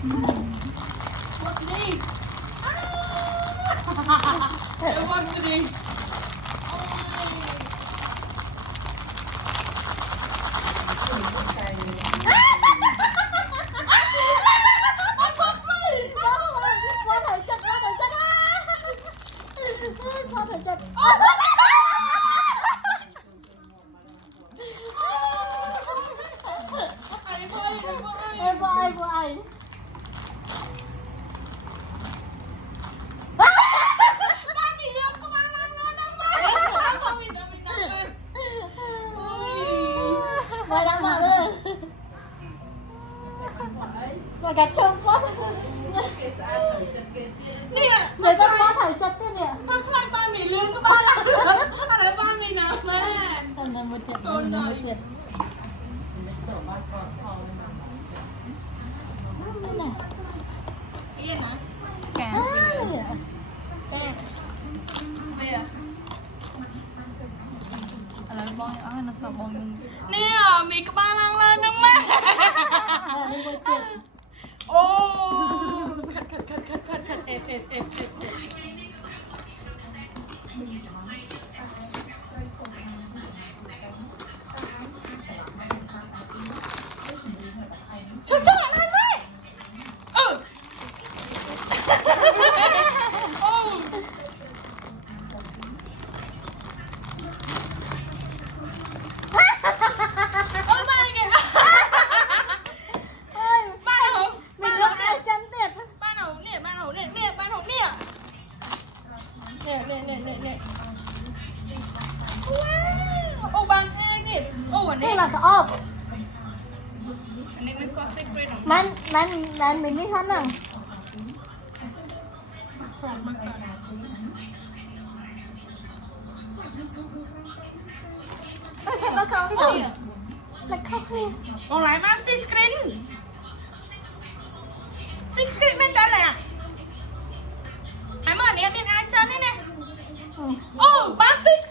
What's this? What's this? Ai Mày đang mà luôn mà cả trông quá Nè, người ta quá thải chất thế nè ข้างๆบ้านมีเรื่องก็บ้านเราอะไรบ้านมีน้ำแม่ คนนั้นมาเจ็บคนนั้นมาเจ็บนี่น่ะ เอี้ยนะ แก แป้งไม่อะ อะไรบ้างอ่ะนักสอบมึง เนี่ยมีกระบ้านล่างเลยน้องแม่ นี่มาเจ็บ โอ้ขัดเอฟชอบอะไรไหมโอ้ โอ้มาอีกแล้ว เฮ้ย บ้านผม มี บ้าน เรื่อง ผม อะไรจังเด็ด บ้านผมเนี่ยบ้านผมเนี่ยบ้านผมเนี่ยโอ้บางเอ้ยนี่โอ้วัน นี่ นี้ หลังก็ออก อันนี้มันก็เซ็กเรนของ มันไม่ทันหนัง เอ้ยแค่มาเขาที่ไหนแล้วเขาคือ โอ้หลายมากซิสกรีนเป็นกันเลยอ่ะไอ้เมื่อนี้เป็นอาจารย์นี่ไงโอ้บ้านซิส